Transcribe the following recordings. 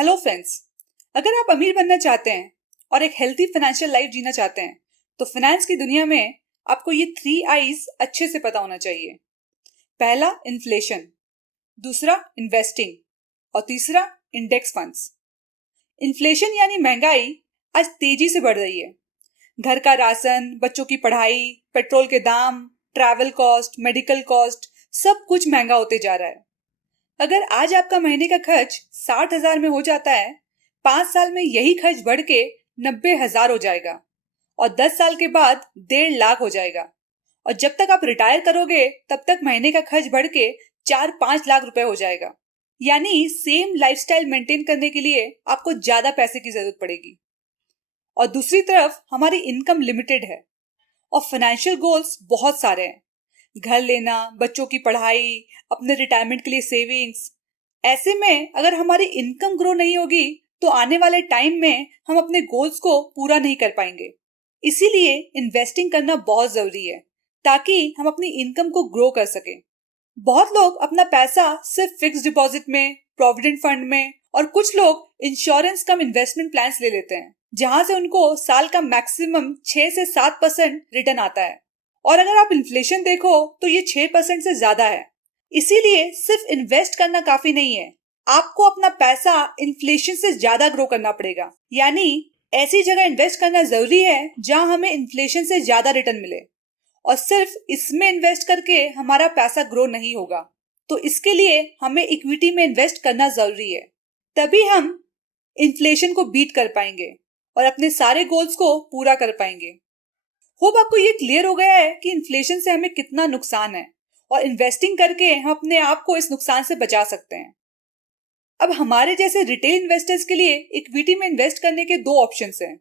Hello friends. अगर आप अमीर बनना चाहते हैं और एक हेल्थी फाइनेंशियल लाइफ जीना चाहते हैं तो फाइनेंस की दुनिया में आपको ये 3 आईज अच्छे से पता होना चाहिए। पहला इन्फ्लेशन, दूसरा इन्वेस्टिंग और तीसरा इंडेक्स फंड्स। इन्फ्लेशन यानी महंगाई आज तेजी से बढ़ रही है। घर का राशन, बच्चों की पढ़ाई, पेट्रोल के दाम, ट्रैवल कॉस्ट, मेडिकल कॉस्ट, सब कुछ महंगा होते जा रहा है। अगर आज आपका महीने का खर्च 60,000 में हो जाता है, 5 साल में यही खर्च बढ़ के 90,000 हो जाएगा और 10 साल के बाद 1.5 लाख हो जाएगा। और जब तक आप रिटायर करोगे तब तक महीने का खर्च बढ़ के 4-5 लाख रुपए हो जाएगा। यानी सेम लाइफस्टाइल मेंटेन करने के लिए आपको ज्यादा पैसे की जरूरत पड़ेगी। और दूसरी तरफ हमारी इनकम लिमिटेड है और फाइनेंशियल गोल्स बहुत सारे हैं। घर लेना, बच्चों की पढ़ाई, अपने रिटायरमेंट के लिए सेविंग्स। ऐसे में अगर हमारी इनकम ग्रो नहीं होगी तो आने वाले टाइम में हम अपने गोल्स को पूरा नहीं कर पाएंगे। इसीलिए इन्वेस्टिंग करना बहुत जरूरी है ताकि हम अपनी इनकम को ग्रो कर सकें। बहुत लोग अपना पैसा सिर्फ फिक्स डिपॉजिट में, प्रोविडेंट फंड में और कुछ लोग इंश्योरेंस कम इन्वेस्टमेंट प्लान्स ले लेते हैं जहां से उनको साल का मैक्सिमम 6 से 7% रिटर्न आता है। और अगर आप इन्फ्लेशन देखो तो ये 6% से ज्यादा है। इसीलिए सिर्फ इन्वेस्ट करना काफी नहीं है, आपको अपना पैसा इन्फ्लेशन से ज्यादा ग्रो करना पड़ेगा। यानी ऐसी जगह इन्वेस्ट करना जरूरी है जहां हमें इन्फ्लेशन से ज्यादा रिटर्न मिले। और सिर्फ इसमें इन्वेस्ट करके हमारा पैसा ग्रो नहीं होगा, तो इसके लिए हमें इक्विटी में इन्वेस्ट करना जरूरी है। तभी हम इन्फ्लेशन को बीट कर पाएंगे और अपने सारे गोल्स को पूरा कर पाएंगे। होप आपको ये क्लियर हो गया है कि इन्फ्लेशन से हमें कितना नुकसान है और इन्वेस्टिंग करके हम अपने आप को इस नुकसान से बचा सकते हैं। अब हमारे जैसे रिटेल इन्वेस्टर्स के लिए इक्विटी में इन्वेस्ट करने के 2 ऑप्शंस हैं।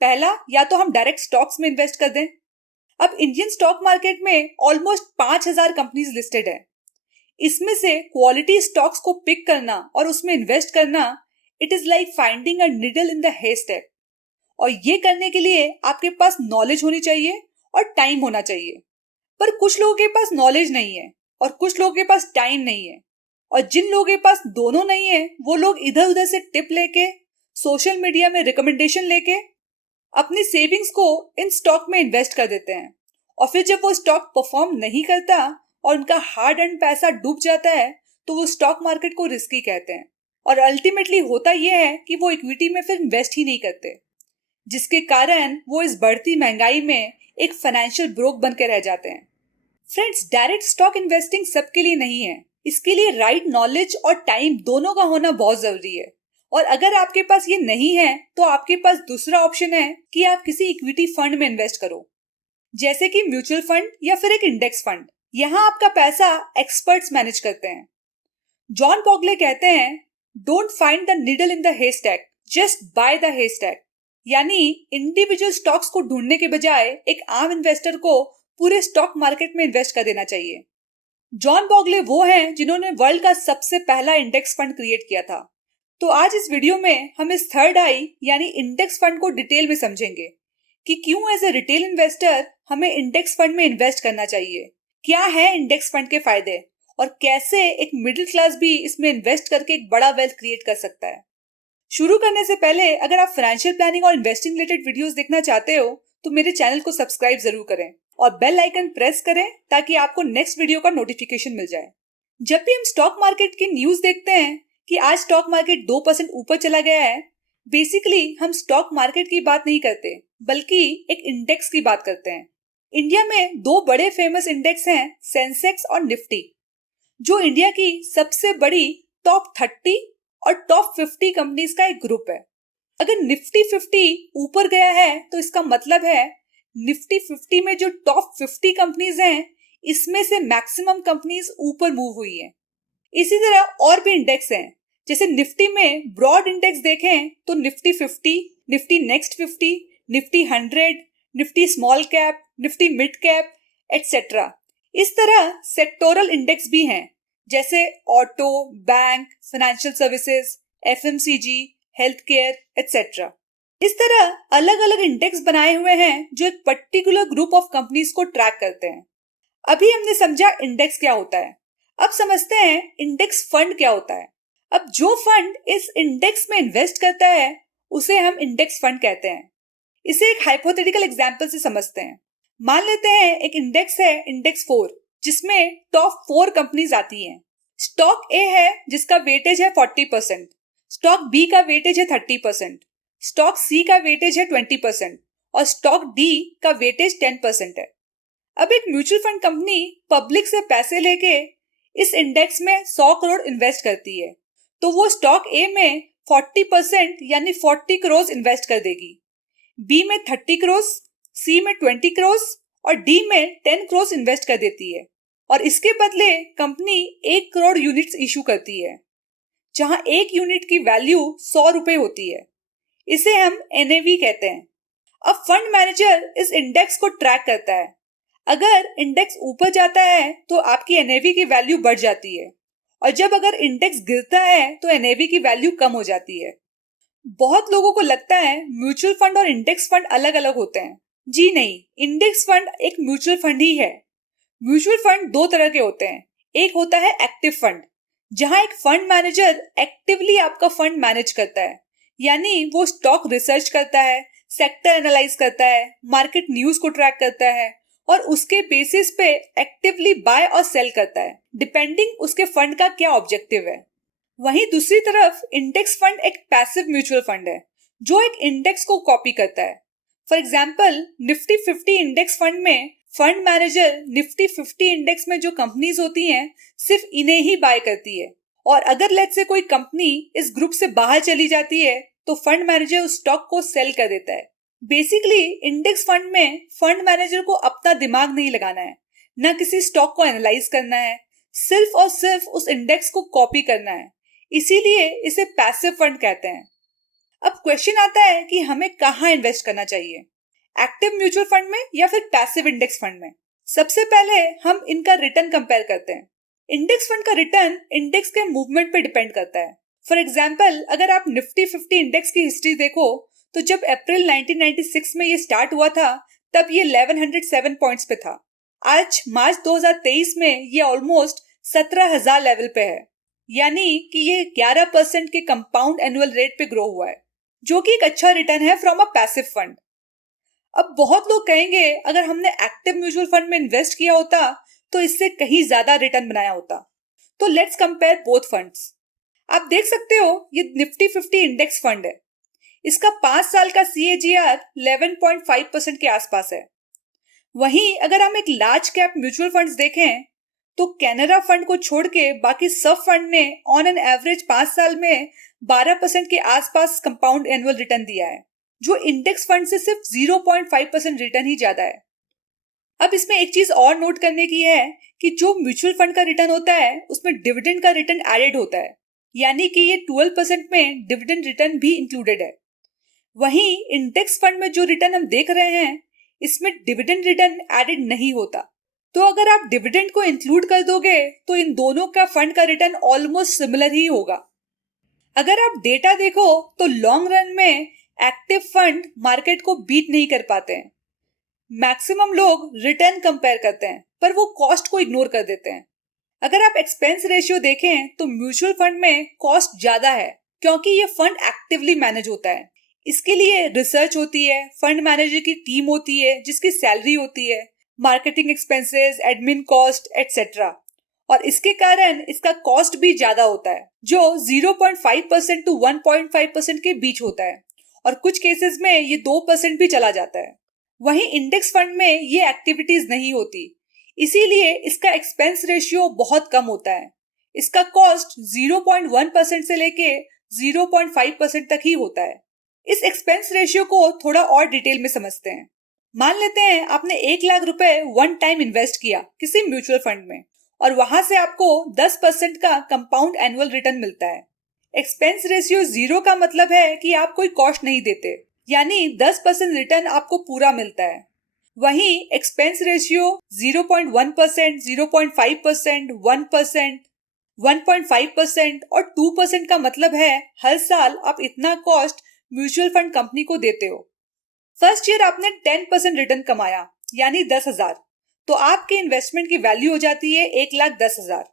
पहला, या तो हम डायरेक्ट स्टॉक्स में इन्वेस्ट कर दें। अब इंडियन स्टॉक मार्केट में ऑलमोस्ट 5,000 कंपनीज लिस्टेड है। इसमें से क्वालिटी स्टॉक्स को पिक करना और उसमें इन्वेस्ट करना, it is like finding a needle in the haystack. और ये करने के लिए आपके पास नॉलेज होनी चाहिए और टाइम होना चाहिए। पर कुछ लोगों के पास नॉलेज नहीं है और कुछ लोगों के पास टाइम नहीं है। और जिन लोगों के पास दोनों नहीं है वो लोग इधर उधर से टिप लेके, सोशल मीडिया में रिकमेंडेशन लेके अपनी सेविंग्स को इन स्टॉक में इन्वेस्ट कर देते हैं। और फिर जब वो स्टॉक परफॉर्म नहीं करता और उनका हार्ड अर्न पैसा डूब जाता है तो वो स्टॉक मार्केट को रिस्की कहते हैं। और अल्टीमेटली होता यह है कि वो इक्विटी में फिर इन्वेस्ट ही नहीं करते, जिसके कारण वो इस बढ़ती महंगाई में एक फाइनेंशियल ब्रोक बन के रह जाते हैं। फ्रेंड्स, डायरेक्ट स्टॉक इन्वेस्टिंग सबके लिए नहीं है। इसके लिए राइट नॉलेज और टाइम दोनों का होना बहुत जरूरी है। और अगर आपके पास ये नहीं है तो आपके पास दूसरा ऑप्शन है कि आप किसी इक्विटी फंड में इन्वेस्ट करो, जैसे कि म्यूचुअल फंड या फिर एक इंडेक्स फंड। यहाँ आपका पैसा एक्सपर्ट्स मैनेज करते हैं। जॉन बॉगले कहते हैं, don't find the needle in the haystack, just buy the haystack. यानी इंडिविजुअल स्टॉक्स को ढूंढने के बजाय एक आम इन्वेस्टर को पूरे स्टॉक मार्केट में इन्वेस्ट कर देना चाहिए। जॉन बॉगले वो हैं जिन्होंने वर्ल्ड का सबसे पहला इंडेक्स फंड क्रिएट किया था। तो आज इस वीडियो में हम इस थर्ड आई यानी इंडेक्स फंड को डिटेल में समझेंगे कि क्यों एज ए रिटेल इन्वेस्टर हमें इंडेक्स फंड में इन्वेस्ट करना चाहिए, क्या है इंडेक्स फंड के फायदे और कैसे एक मिडिल क्लास भी इसमें इन्वेस्ट करके एक बड़ा वेल्थ क्रिएट कर सकता है। शुरू करने से पहले अगर आप फाइनेंशियल प्लानिंग और इन्वेस्टिंग रिलेटेड वीडियोस देखना चाहते हो तो मेरे चैनल को सब्सक्राइब जरूर करें और बेल आइकन प्रेस करें ताकि आपको नेक्स्ट वीडियो का नोटिफिकेशन मिल जाए। जब भी हम स्टॉक मार्केट की न्यूज देखते हैं कि आज स्टॉक मार्केट 2% ऊपर चला गया है, बेसिकली हम स्टॉक मार्केट की बात नहीं करते बल्कि एक इंडेक्स की बात करते हैं। इंडिया में 2 बड़े फेमस इंडेक्स हैं, सेंसेक्स और निफ्टी, जो इंडिया की सबसे बड़ी टॉप 30 और टॉप 50 कंपनीज का एक ग्रुप है। अगर निफ्टी 50 ऊपर गया है तो इसका मतलब है निफ्टी 50 में जो टॉप 50 कंपनीज हैं इसमें से मैक्सिमम कंपनीज ऊपर मूव हुई हैं। इसी तरह और भी इंडेक्स हैं, जैसे निफ्टी में ब्रॉड इंडेक्स देखें तो Nifty 50, Nifty next 50, Nifty 100, Nifty small cap, Nifty mid cap etcetera. इस तरह सेक्टोरल इंडेक्स भी हैं, जैसे auto, bank, financial services, FMCG, health care etcetera. इस तरह अलग अलग इंडेक्स बनाए हुए हैं जो एक पर्टिकुलर ग्रुप ऑफ कंपनीज को ट्रैक करते हैं। अभी हमने समझा इंडेक्स क्या होता है, अब समझते हैं इंडेक्स फंड क्या होता है। अब जो फंड इस इंडेक्स में इन्वेस्ट करता है उसे हम इंडेक्स फंड कहते हैं। इसे एक हाइपोथेटिकल एग्जांपल से समझते हैं। मान लेते हैं एक इंडेक्स है, इंडेक्स 4, जिसमें टॉप 4 कंपनीज आती हैं। स्टॉक ए है जिसका वेटेज है 40%, स्टॉक बी का वेटेज है 30%, स्टॉक सी का वेटेज है 20% और स्टॉक डी का वेटेज 10% है। अब एक म्यूचुअल फंड कंपनी पब्लिक से पैसे लेके इस इंडेक्स में 100 करोड़ इन्वेस्ट करती है, तो वो स्टॉक ए में 40% यानी 40 करोड़ इन्वेस्ट कर देगी, बी में 30 करोड़, सी में 20 करोड़ और डी में 10 करोड़ इन्वेस्ट कर देती है। और इसके बदले कंपनी 1 करोड़ यूनिट्स इशू करती है, जहां एक यूनिट की वैल्यू 100 रुपए होती है। इसे हम एनएवी कहते हैं। अब फंड मैनेजर इस इंडेक्स को ट्रैक करता है। अगर इंडेक्स ऊपर जाता है तो आपकी एनएवी की वैल्यू बढ़ जाती है, और जब अगर इंडेक्स गिरता है तो एनएवी की वैल्यू कम हो जाती है। बहुत लोगों को लगता है म्यूचुअल फंड और इंडेक्स फंड अलग अलग होते हैं। जी नहीं, इंडेक्स फंड एक म्यूचुअल फंड ही है। म्यूचुअल फंड 2 तरह के होते हैं। एक होता है एक्टिव फंड, जहां एक फंड मैनेजर एक्टिवली आपका फंड मैनेज करता है, यानी वो स्टॉक रिसर्च करता है, सेक्टर एनालाइज करता है, मार्केट न्यूज को ट्रैक करता है और उसके बेसिस पे एक्टिवली बाय और सेल करता है, डिपेंडिंग उसके फंड का क्या ऑब्जेक्टिव है। वहीं दूसरी तरफ इंडेक्स फंड एक पैसिव म्यूचुअल फंड है, जो एक इंडेक्स को कॉपी करता है। For example, Nifty 50 index fund में फंड मैनेजर निफ्टी 50 इंडेक्स में जो कंपनीज होती हैं सिर्फ इन्हें ही बाय करती है, और अगर लेट्स से कोई कंपनी इस ग्रुप से बाहर चली जाती है तो फंड मैनेजर उस स्टॉक को सेल कर देता है। बेसिकली इंडेक्स फंड में फंड मैनेजर को अपना दिमाग नहीं लगाना है, न किसी स्टॉक को एनालाइज करना है, सिर्फ और सिर्फ उस इंडेक्स को कॉपी करना है। इसीलिए इसे पैसिव फंड कहते हैं। अब क्वेश्चन आता है कि हमें कहाँ इन्वेस्ट करना चाहिए, एक्टिव म्यूचुअल फंड में या फिर पैसिव इंडेक्स फंड में। सबसे पहले हम इनका रिटर्न कंपेयर करते हैं। इंडेक्स फंड का रिटर्न इंडेक्स के मूवमेंट पे डिपेंड करता है। फॉर एग्जाम्पल, अगर आप निफ्टी 50 इंडेक्स की हिस्ट्री देखो तो जब अप्रैल 1996 में ये स्टार्ट हुआ था तब ये 1107 पॉइंट्स पे था। आज मार्च 2023 में ये ऑलमोस्ट 17,000 लेवल पे है, यानी कि ये 11% के कंपाउंड एनुअल रेट पे ग्रो हुआ है, जो कि एक अच्छा रिटर्न है फ्रॉम अ पैसिव फंड। अब बहुत लोग कहेंगे अगर हमने एक्टिव म्यूचुअल फंड में इन्वेस्ट किया होता तो इससे कहीं ज्यादा रिटर्न बनाया होता। तो लेट्स कंपेयर बोथ फंड्स। आप देख सकते हो ये निफ्टी 50 इंडेक्स फंड है। इसका 5 साल का CAGR 11.5% के आसपास है। वहीं अगर हम एक लार्ज कैप म्यूचुअल फंड्स देखें तो कैनरा फंड को छोड़ के बाकी सब फंड ने ऑन एन एवरेज 5 साल में 12% के आसपास कंपाउंड एनुअल रिटर्न दिया है, जो इंडेक्स फंड से सिर्फ 0.5% रिटर्न ही ज्यादा है। अब इसमें एक चीज और नोट करने की है कि जो म्यूचुअल फंड का रिटर्न होता है उसमें डिविडेंड का रिटर्न एडेड होता है, यानी कि ये 12% में डिविडेंड रिटर्न भी इंक्लूडेड है। वहीं इंडेक्स फंड में जो रिटर्न हम देख रहे हैं इसमें डिविडेंड रिटर्न एडेड नहीं होता। तो अगर आप डिविडेंड को इंक्लूड कर दोगे तो इन दोनों का फंड का रिटर्न ऑलमोस्ट सिमिलर ही होगा। अगर आप डेटा देखो तो लॉन्ग रन में एक्टिव फंड मार्केट को बीट नहीं कर पाते हैं। मैक्सिमम लोग रिटर्न कंपेयर करते हैं पर वो कॉस्ट को इग्नोर कर देते हैं। अगर आप एक्सपेंस रेशियो देखें तो म्यूचुअल फंड में कॉस्ट ज्यादा है, क्योंकि ये फंड एक्टिवली मैनेज होता है। इसके लिए रिसर्च होती है, फंड मैनेजर की टीम होती है जिसकी सैलरी होती है, marketing expenses, admin cost etcetera, और इसके कारण इसका कॉस्ट भी ज्यादा होता है, जो 0.5% टू 1.5% के बीच होता है, और कुछ केसेस में ये 2% भी चला जाता है। वहीं इंडेक्स फंड में ये एक्टिविटीज नहीं होती, इसीलिए इसका एक्सपेंस रेशियो बहुत कम होता है। इसका कॉस्ट 0.1% से लेके 0.5% तक ही होता है। इस एक्सपेंस रेशियो को थोड़ा और डिटेल में समझते हैं। मान लेते हैं आपने 1 लाख रुपए वन टाइम इन्वेस्ट किया किसी म्यूचुअल फंड में, और वहां से आपको 10% का कंपाउंड एनुअल रिटर्न मिलता है। एक्सपेंस रेशियो 0 का मतलब है कि आप कोई कॉस्ट नहीं देते, यानी 10% रिटर्न आपको पूरा मिलता है। वहीं एक्सपेंस रेशियो 0.1%, 0.5%, 1%, 1.5% और 2% का मतलब है हर साल आप इतना कॉस्ट म्यूचुअल फंड कंपनी को देते हो। फर्स्ट ईयर आपने 10% रिटर्न कमाया, यानी 10,000, तो आपके इन्वेस्टमेंट की वैल्यू हो जाती है 1,10,000।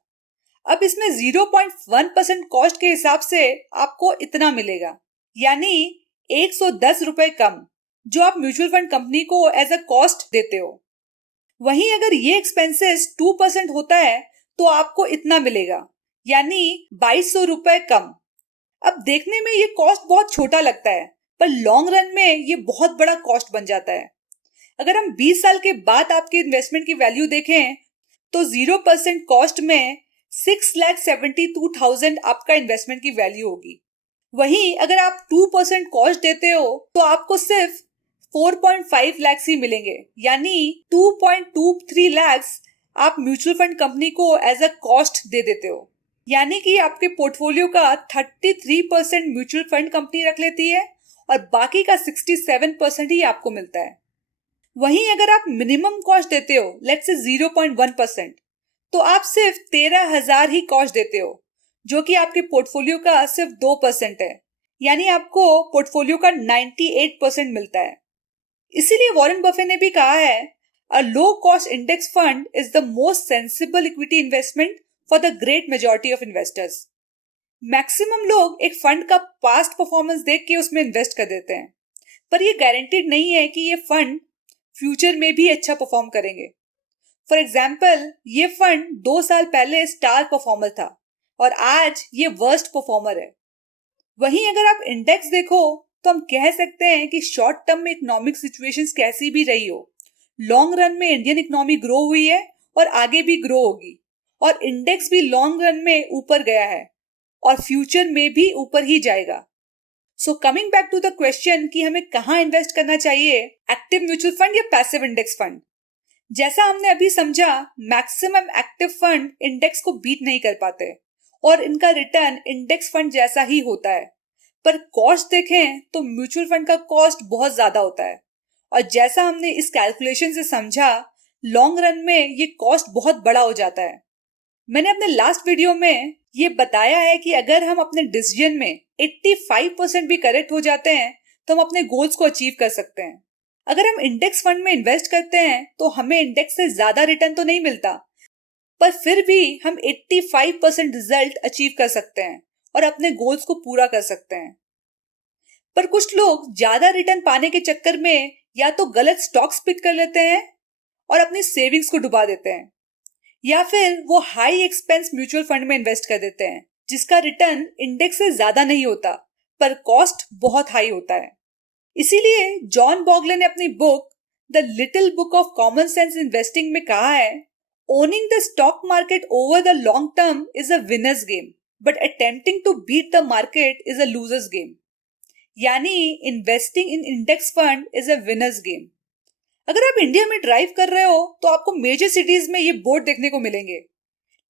अब इसमें 0.1% कॉस्ट के हिसाब से आपको इतना मिलेगा, यानी 110 रुपए कम जो आप म्यूचुअल फंड कंपनी को एज अ कॉस्ट देते हो। वहीं अगर ये एक्सपेंसेस 2% होता है तो आपको इतना मिलेगा, यानी 2200 रुपए कम। अब देखने में ये कॉस्ट बहुत छोटा लगता है, पर लॉन्ग रन में ये बहुत बड़ा कॉस्ट बन जाता है। अगर हम 20 साल के बाद आपके इन्वेस्टमेंट की वैल्यू देखें तो 0% कॉस्ट में 6,72,000 आपका इन्वेस्टमेंट की वैल्यू होगी। वहीं अगर आप 2% कॉस्ट देते हो तो आपको सिर्फ 4.5 लाख ही मिलेंगे, यानी 2.23 लाख आप म्यूचुअल फंड कंपनी को एज अ कॉस्ट दे देते हो। यानी कि आपके पोर्टफोलियो का 33% म्यूचुअल फंड कंपनी रख लेती है और बाकी का 67% ही आपको मिलता है। वहीं अगर आप मिनिमम कॉस्ट देते हो, लेट्स से 0.1%, तो आप सिर्फ 13,000 ही कॉस्ट देते हो, जो कि आपके पोर्टफोलियो का सिर्फ 2% है, यानी आपको पोर्टफोलियो का 98% मिलता है। इसीलिए वॉरेन बफे ने भी कहा है, a low cost index fund is the most sensible equity investment for the great majority of investors. Maximum लोग एक फंड का पास्ट परफॉर्मेंस देख के उसमें इन्वेस्ट कर देते हैं, पर यह गारंटीड नहीं है कि ये फंड फ्यूचर में भी अच्छा परफॉर्म करेंगे। फॉर एग्जाम्पल, ये फंड 2 साल पहले स्टार परफॉर्मर था और आज ये वर्स्ट परफॉर्मर है। वहीं अगर आप इंडेक्स देखो तो हम कह सकते हैं कि शॉर्ट टर्म में इकोनॉमिक सिचुएशंस कैसी भी रही हो, लॉन्ग रन में इंडियन इकोनॉमी ग्रो हुई है और आगे भी ग्रो होगी, और इंडेक्स भी लॉन्ग रन में ऊपर गया है और फ्यूचर में भी ऊपर ही जाएगा। So coming back to the question कि हमें कहाँ इन्वेस्ट करना चाहिए, एक्टिव म्यूचुअल फंड या पैसिव इंडेक्स फंड। जैसा हमने अभी समझा, मैक्सिमम एक्टिव फंड इंडेक्स को बीट नहीं कर पाते और इनका रिटर्न इंडेक्स फंड जैसा ही होता है, पर कॉस्ट देखें तो म्यूचुअल फंड का कॉस्ट बहुत ज्यादा होता है, और जैसा हमने इस कैलकुलेशन से समझा, लॉन्ग रन में ये कॉस्ट बहुत बड़ा हो जाता है। मैंने अपने लास्ट वीडियो में ये बताया है कि अगर हम अपने डिसीजन में 85% भी करेक्ट हो जाते हैं तो हम अपने गोल्स को अचीव कर सकते हैं। अगर हम इंडेक्स फंड में इन्वेस्ट करते हैं तो हमें इंडेक्स से ज्यादा रिटर्न तो नहीं मिलता, पर फिर भी हम 85% रिजल्ट अचीव कर सकते हैं और अपने गोल्स को पूरा कर सकते हैं। पर कुछ लोग ज्यादा रिटर्न पाने के चक्कर में या तो गलत स्टॉक्स पिक कर लेते हैं और अपनी सेविंग्स को डुबा देते हैं, या फिर वो हाई एक्सपेंस म्यूचुअल फंड में इन्वेस्ट कर देते हैं जिसका रिटर्न इंडेक्स से ज्यादा नहीं होता पर कॉस्ट बहुत हाई होता है। इसीलिए जॉन बॉगले ने अपनी book The Little Book of Common Sense Investing में कहा है, owning the stock market over the long term is a winner's game, but attempting to beat the market is a loser's game. यानी investing in index fund is a winner's game. अगर आप India में drive कर रहे हो तो आपको major cities में ये बोर्ड देखने को मिलेंगे,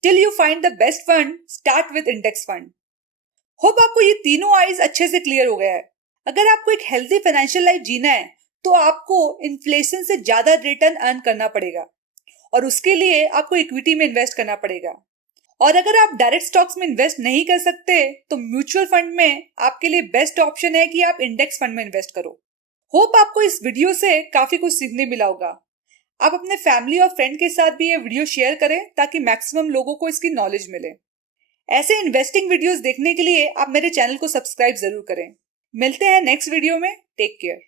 till you find the best fund, start with index fund. Hope आपको ये तीनों आइज अच्छे से क्लियर हो गया है। अगर आपको एक हेल्दी फाइनेंशियल लाइफ जीना है तो आपको इन्फ्लेशन से ज्यादा रिटर्न अर्न करना पड़ेगा, और उसके लिए आपको इक्विटी में इन्वेस्ट करना पड़ेगा। और अगर आप डायरेक्ट स्टॉक्स में इन्वेस्ट नहीं कर सकते तो म्यूचुअल फंड में आपके लिए बेस्ट ऑप्शन है कि आप इंडेक्स फंड में इन्वेस्ट करो। होप आपको इस वीडियो से काफी कुछ सीखने मिला होगा। आप अपने फैमिली और फ्रेंड के साथ भी ये वीडियो शेयर करें ताकि मैक्सिमम लोगों को इसकी नॉलेज मिले। ऐसे इन्वेस्टिंग वीडियोस देखने के लिए आप मेरे चैनल को सब्सक्राइब जरूर करें। मिलते हैं नेक्स्ट वीडियो में। Take care.